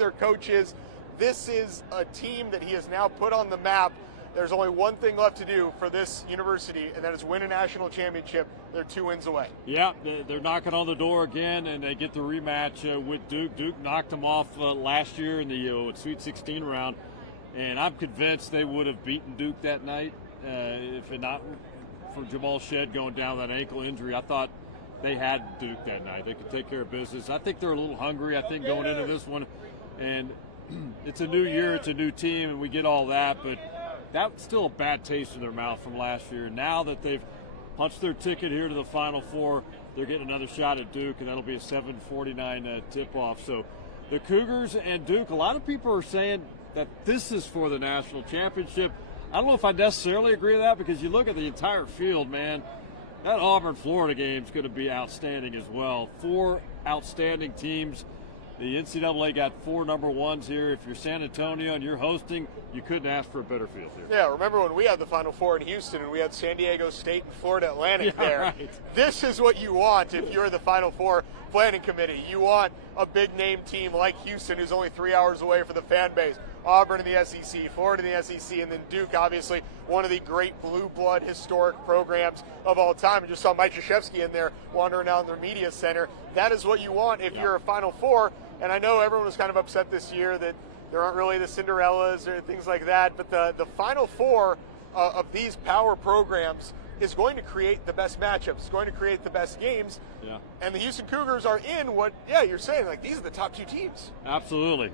their coach is. This is a team that he has now put on the map. There's only one thing left to do for this university, and that is win a national championship. They're 2 wins away. Yeah, they're knocking on the door again, and they get the rematch with Duke. Duke knocked them off last year in the Sweet 16 round, and I'm convinced they would have beaten Duke that night if it not for Jamal Shedd going down with that ankle injury. I thought they had Duke that night. They could take care of business. I think they're a little hungry, I think, going into this one. And it's a new year, it's a new team, and we get all that, but that's still a bad taste in their mouth from last year. Now that they've punched their ticket here to the Final Four, they're getting another shot at Duke, and that'll be a 7:49 tip-off. So the Cougars and Duke, a lot of people are saying that this is for the national championship. I don't know if I necessarily agree with that, because you look at the entire field, man, that Auburn-Florida game is going to be outstanding as well. 4 outstanding teams. The NCAA got 4 number 1s here. If you're San Antonio and you're hosting, you couldn't ask for a better field here. Yeah, remember when we had the Final Four in Houston and we had San Diego State and Florida Atlantic there? Right. This is what you want if you're the Final Four planning committee. You want a big-name team like Houston, who's only 3 hours away for the fan base. Auburn in the SEC, Florida in the SEC, and then Duke, obviously, one of the great blue blood historic programs of all time. I just saw Mike Krzyzewski in there wandering out in their media center. That is what you want if you're a Final Four. And I know everyone was kind of upset this year that there aren't really the Cinderellas or things like that, but the Final Four of these power programs is going to create the best matchups, it's going to create the best games. Yeah. And the Houston Cougars are in what, you're saying, like, these are the top 2 teams. Absolutely.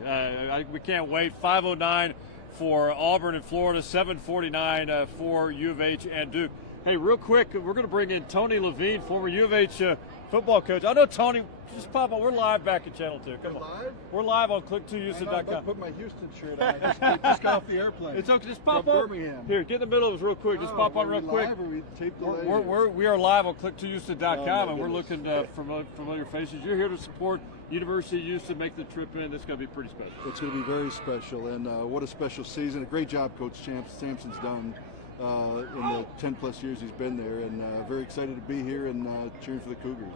We can't wait. 5:09 for Auburn and Florida, 7:49 for U of H and Duke. Hey, real quick, we're going to bring in Tony Levine, former U of H football coach. I know, Tony, just pop on. We're live back at Channel 2. Come on. Live? We're live on click2houston.com. I put my Houston shirt on. Just got off the airplane. It's okay. Just pop From on. Birmingham. Here, get in the middle of us real quick. Just pop on real quick. Live or we tape delay? We are live on click2houston.com, and we're goodness. looking for familiar faces. You're here to support University of Houston, make the trip in. This is going to be pretty special. It's going to be very special, and what a special season. A great job Coach Sampson's done in the 10-plus years he's been there, and very excited to be here and cheering for the Cougars.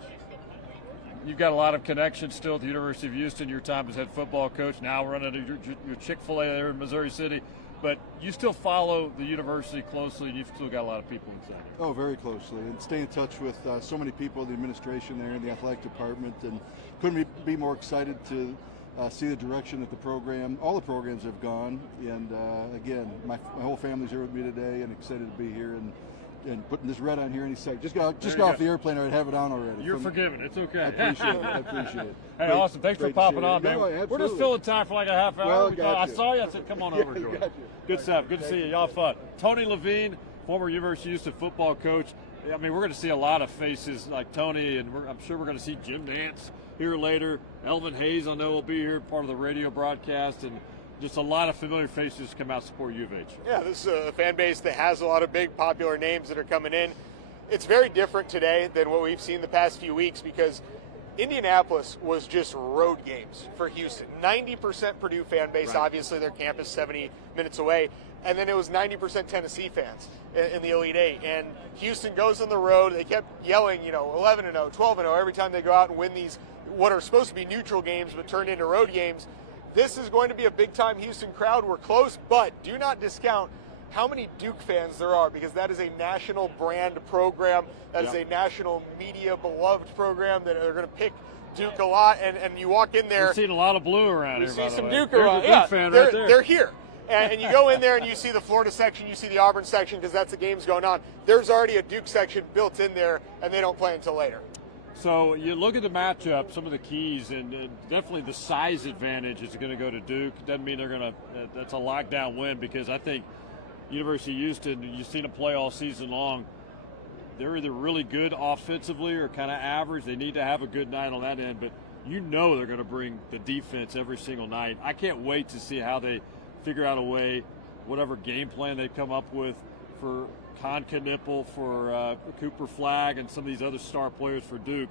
You've got a lot of connections still at the University of Houston. Your time as head football coach, now running your Chick-fil-A there in Missouri City. But you still follow the university closely, and you've still got a lot of people inside here. Oh, very closely, and stay in touch with so many people in the administration there in the athletic department, and couldn't be more excited to see the direction that all the programs have gone. And again, my whole family's here with me today, and excited to be here and putting this red on here any second. Just got off the airplane, I'd have it on already. You're forgiven. It's okay. I appreciate it. Hey, great, awesome. Thanks for popping on, man. No, we're just filling time for like a half hour. Well, I saw you. I said, come on over, Jordan. Good stuff. Good to see you. Y'all fun. Tony Levine, former University of Houston football coach. I mean, we're going to see a lot of faces like Tony, and I'm sure we're going to see Jim Nance here later. Elvin Hayes, I know, will be here, part of the radio broadcast, and just a lot of familiar faces come out to support U of H. Yeah, this is a fan base that has a lot of big popular names that are coming in. It's very different today than what we've seen the past few weeks, because Indianapolis was just road games for Houston. 90% Purdue fan base, Right. Obviously their campus 70 minutes away, and then it was 90% Tennessee fans in the Elite Eight. And Houston goes on the road. They kept yelling, 11-0, 12-0 every time they go out and win these what are supposed to be neutral games but turned into road games. This is going to be a big-time Houston crowd. We're close, but do not discount how many Duke fans there are, because that is a national brand program. That is a national media beloved program that are going to pick Duke a lot. And you walk in there. We've seen a lot of blue around here, by the way. We see some Duke There's around. a Duke Yeah, fan right there. They're here. And you go in there and you see the Florida section, you see the Auburn section, because that's the game's going on. There's already a Duke section built in there, and they don't play until later. So you look at the matchup, some of the keys, and definitely the size advantage is going to go to Duke. Doesn't mean they're going to that's a lockdown win, because I think University of Houston, you've seen them play all season long. They're either really good offensively or kind of average. They need to have a good night on that end, but they're going to bring the defense every single night. I can't wait to see how they figure out a way, whatever game plan they come up with for Con Knipple, for Cooper Flagg, and some of these other star players for Duke.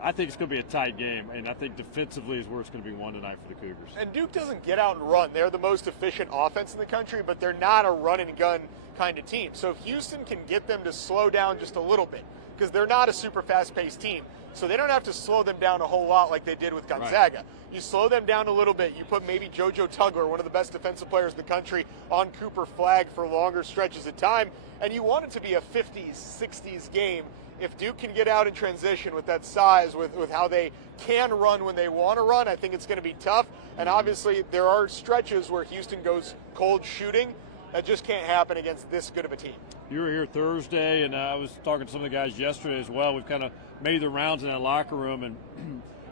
I think it's going to be a tight game, and I think defensively is where it's going to be won tonight for the Cougars. And Duke doesn't get out and run. They're the most efficient offense in the country, but they're not a run and gun kind of team. So if Houston can get them to slow down just a little bit, because they're not a super fast-paced team. So they don't have to slow them down a whole lot like they did with Gonzaga. Right. You slow them down a little bit. You put maybe JoJo Tugler, one of the best defensive players in the country, on Cooper Flagg for longer stretches of time, and you want it to be a 50s, 60s game. If Duke can get out in transition with that size, with how they can run when they want to run, I think it's going to be tough. And obviously there are stretches where Houston goes cold shooting. That just can't happen against this good of a team. You were here Thursday, and I was talking to some of the guys yesterday as well. We've kind of made the rounds in that locker room, and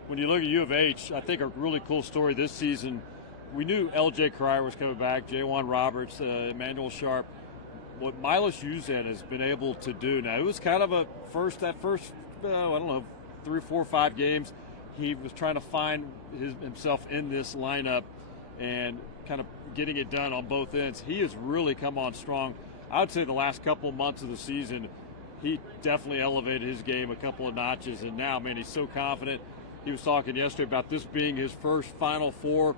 when you look at U of H, I think a really cool story this season, we knew L.J. Cryer was coming back, J.Juan Roberts, Emmanuel Sharp. What Milos Uzan has been able to do now, it was kind of a first 3, 4, 5 games, he was trying to find himself in this lineup and kind of getting it done on both ends. He has really come on strong. I would say the last couple of months of the season, he definitely elevated his game a couple of notches, and now, man, he's so confident. He was talking yesterday about this being his first Final Four,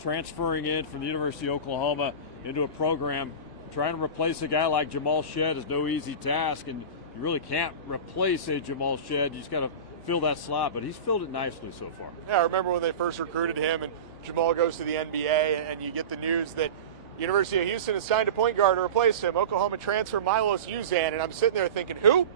transferring in from the University of Oklahoma into a program. Trying to replace a guy like Jamal Shead is no easy task, and you really can't replace a Jamal Shead. You just got to fill that slot, but he's filled it nicely so far. Yeah, I remember when they first recruited him, and Jamal goes to the NBA, and you get the news that University of Houston has signed a point guard to replace him, Oklahoma transfer Milos Uzan, and I'm sitting there thinking, who?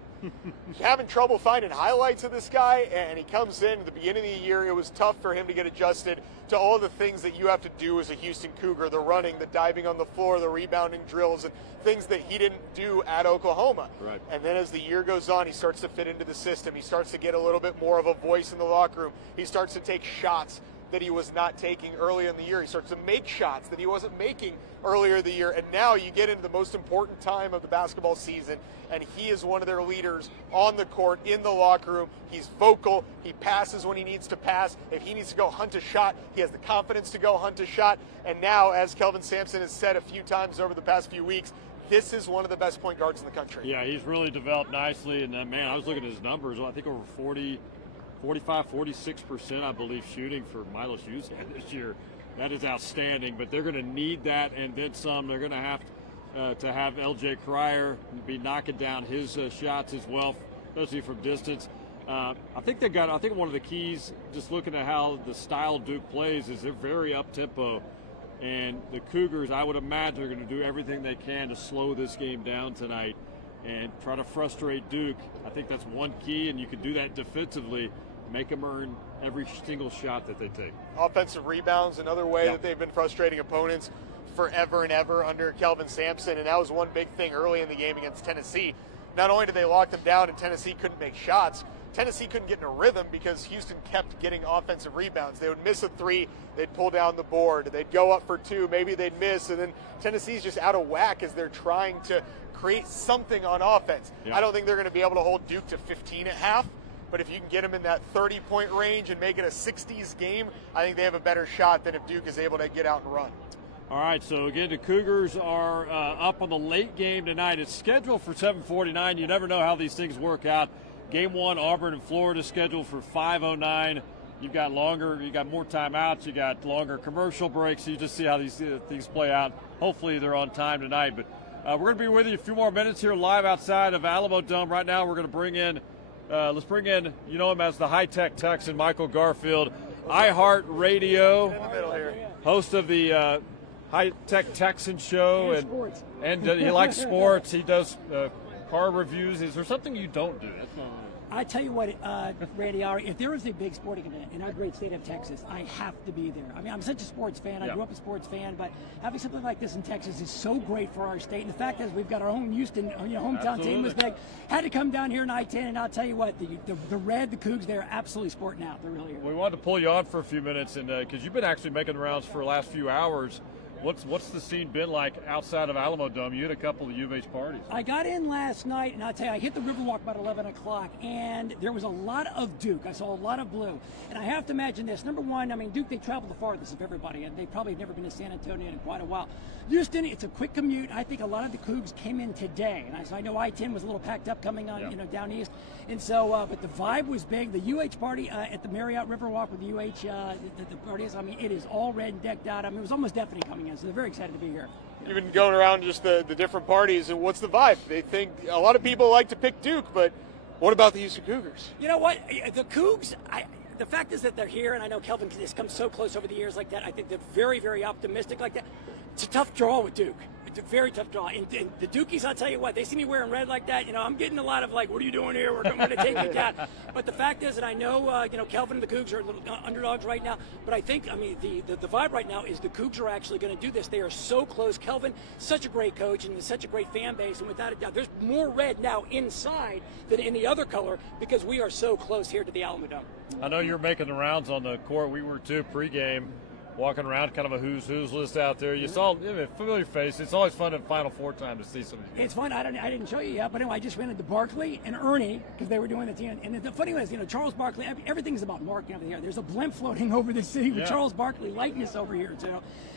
Having trouble finding highlights of this guy, and he comes in at the beginning of the year. It was tough for him to get adjusted to all the things that you have to do as a Houston Cougar, the running, the diving on the floor, the rebounding drills, and things that he didn't do at Oklahoma. Right. And then as the year goes on, he starts to fit into the system. He starts to get a little bit more of a voice in the locker room. He starts to take shots that he was not taking early in the year. He starts to make shots that he wasn't making earlier in the year. And now you get into the most important time of the basketball season, and he is one of their leaders on the court, in the locker room. He's vocal. He passes when he needs to pass. If he needs to go hunt a shot, he has the confidence to go hunt a shot. And now, as Kelvin Sampson has said a few times over the past few weeks, this is one of the best point guards in the country. Yeah, he's really developed nicely. And, man, I was looking at his numbers. I think over 45, 46%, I believe, shooting for Milos Uzan this year. That is outstanding, but they're going to need that and then some. They're going to have L.J. Cryer be knocking down his shots as well, especially from distance. I think one of the keys, just looking at how the style Duke plays, is they're very up-tempo. And the Cougars, I would imagine, are going to do everything they can to slow this game down tonight and try to frustrate Duke. I think that's one key, and you can do that defensively. Make them earn every single shot that they take. Offensive rebounds, another way that they've been frustrating opponents forever and ever under Kelvin Sampson, and that was one big thing early in the game against Tennessee. Not only did they lock them down and Tennessee couldn't make shots, Tennessee couldn't get in a rhythm because Houston kept getting offensive rebounds. They would miss a three, they'd pull down the board, they'd go up for two, maybe they'd miss, and then Tennessee's just out of whack as they're trying to create something on offense. I don't think they're going to be able to hold Duke to 15 at half, but if you can get them in that 30-point range and make it a 60s game, I think they have a better shot than if Duke is able to get out and run. All right, so again, the Cougars are up on the late game tonight. It's scheduled for 7:49. You never know how these things work out. Game 1, Auburn and Florida, scheduled for 5:09. You've got more timeouts. You got longer commercial breaks. You just see how these things play out. Hopefully they're on time tonight. But we're going to be with you a few more minutes here live outside of Alamo Dome. Right now we're going to bring in, you know him as the high-tech Texan, Michael Garfield, iHeart Radio, host of the High-Tech Texan show. And he likes sports. He does car reviews. Is there something you don't do? I tell you what, Randy, if there is a big sporting event in our great state of Texas, I have to be there. I mean, I'm such a sports fan. I grew up a sports fan, but having something like this in Texas is so great for our state. And the fact is, we've got our own Houston, hometown team was big. Had to come down here in I-10, and I'll tell you what, the Cougs, they're absolutely sporting out. They're really good. We wanted to pull you on for a few minutes, and because you've been actually making the rounds for the last few hours. What's the scene been like outside of Alamo Dome? You had a couple of U of H parties. I got in last night, and I'll tell you, I hit the Riverwalk about 11 o'clock, and there was a lot of Duke. I saw a lot of blue. And I have to imagine this. Number one, I mean, Duke, they traveled the farthest of everybody, and they probably have never been to San Antonio in quite a while. Houston, it's a quick commute. I think a lot of the Cougs came in today. And I know I-10 was a little packed up coming on, down east. And so, but the vibe was big. The UH party at the Marriott Riverwalk with the UH, the party is, I mean, it is all red and decked out. I mean, it was almost deafening coming in, so they're very excited to be here. You've been going around just the different parties, and what's the vibe? They think a lot of people like to pick Duke, but What about the Houston Cougars? You know what? The Cougs, the fact is that they're here, and I know Kelvin has come so close over the years like that. I think they're very, very optimistic like that. It's a tough draw with Duke. It's a very tough draw. And the Dukies, I'll tell you what, they see me wearing red like that. I'm getting a lot of like, what are you doing here? We're going to take you down. But the fact is that I know, Kelvin and the Cougs are little underdogs right now. But I think, the vibe right now is the Cougs are actually going to do this. They are so close. Kelvin, such a great coach and such a great fan base. And without a doubt, there's more red now inside than any other color because we are so close here to the Alamo Dome. I know you're making the rounds on the court. We were too pregame, walking around, kind of a who's list out there. You saw a familiar face. It's always fun at Final Four time to see some of these. It's fun. I didn't show you yet, but anyway, I just ran into Barkley and Ernie because they were doing the team. And the funny was, Charles Barkley. Everything's about marketing over here. There's a blimp floating over the city with Charles Barkley likeness over here too.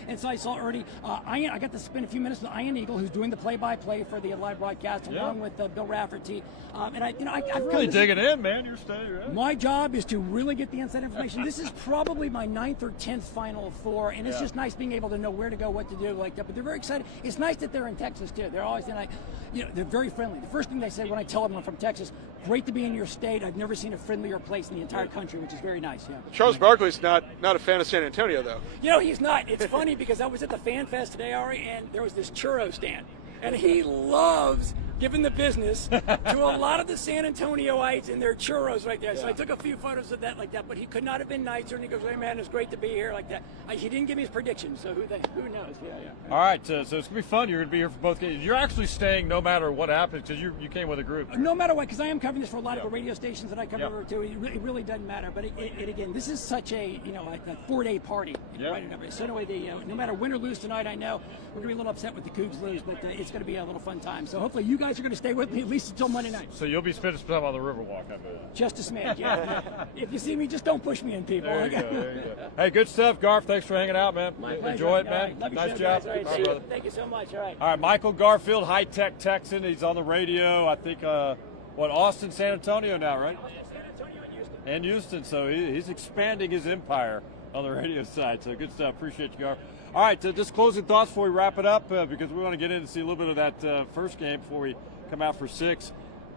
And so I saw Ernie. I got to spend a few minutes with Ian Eagle, who's doing the play-by-play for the live broadcast, along with Bill Rafferty. And I really digging in, man. You're staying. Right? My job is to really get the inside information. This is probably my 9th or 10th Final Four, and it's just nice being able to know where to go, what to do, like that. But they're very excited. It's nice that they're in Texas too. They're always they're very friendly. The first thing they say when I tell them I'm from Texas, great to be in your state. I've never seen a friendlier place in the entire country, which is very nice. Yeah. Charles Barkley's not a fan of San Antonio, though. He's not. It's funny because I was at the Fan Fest today, Ari, and there was this churro stand, and he loves giving the business to a lot of the San Antonioites and their churros right there. So I took a few photos of that like that, but he could not have been nicer. And he goes, "Hey man, it's great to be here," like that. He didn't give me his prediction, so who knows? Yeah. All right, so it's gonna be fun. You're gonna be here for both games. You're actually staying no matter what happens because you came with a group. No matter what, because I am covering this for a lot of the radio stations that I cover too. It really doesn't matter. But it again, this is such a a 4-day party. Right? So anyway, no matter win or lose tonight, I know we're gonna be a little upset with the Cougs lose, but it's gonna be a little fun time. So hopefully you guys are gonna stay with me at least until Monday night. So you'll be spending some time on the Riverwalk, I bet. Just a smidge, yeah. If you see me, just don't push me in, people. There you go. Hey, good stuff, Garf. Thanks for hanging out, man. My pleasure. Enjoy it, man. Right. Nice job. Right. Thank you so much. All right. All right, Michael Garfield, high-tech Texan. He's on the radio. I think, Austin, San Antonio now, right? San Antonio and Houston. And Houston. So he's expanding his empire on the radio side. So good stuff. Appreciate you, Garf. All right, just closing thoughts before we wrap it up because we want to get in and see a little bit of that first game before we come out for 6.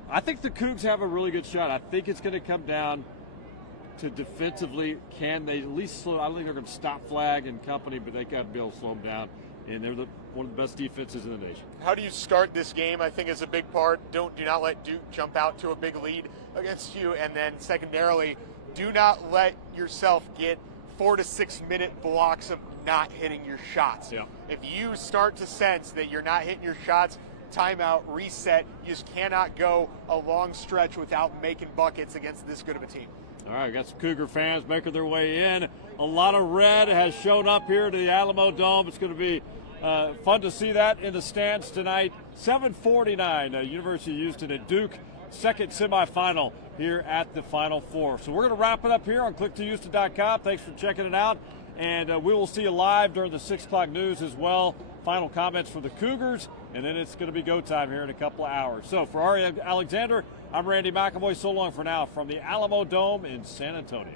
I think the Cougs have a really good shot. I think it's going to come down to defensively. Can they at least slow? I don't think they're going to stop Flag and company, but they got to be able to slow them down. And they're one of the best defenses in the nation. How do you start this game? I think is a big part. Do not let Duke jump out to a big lead against you, and then secondarily, do not let yourself get 4 to 6 minute blocks of not hitting your shots. Yeah. If you start to sense that you're not hitting your shots, timeout, reset. You just cannot go a long stretch without making buckets against this good of a team. All right, got some Cougar fans making their way in. A lot of red has shown up here to the Alamo Dome. It's going to be fun to see that in the stands tonight. 7:49, University of Houston and Duke, second semifinal here at the Final Four. So we're going to wrap it up here on click2houston.com. Thanks for checking it out. And we will see you live during the 6 o'clock news as well. Final comments for the Cougars, and then it's going to be go time here in a couple of hours. So for Ari Alexander, I'm Randy McAvoy. So long for now from the Alamo Dome in San Antonio.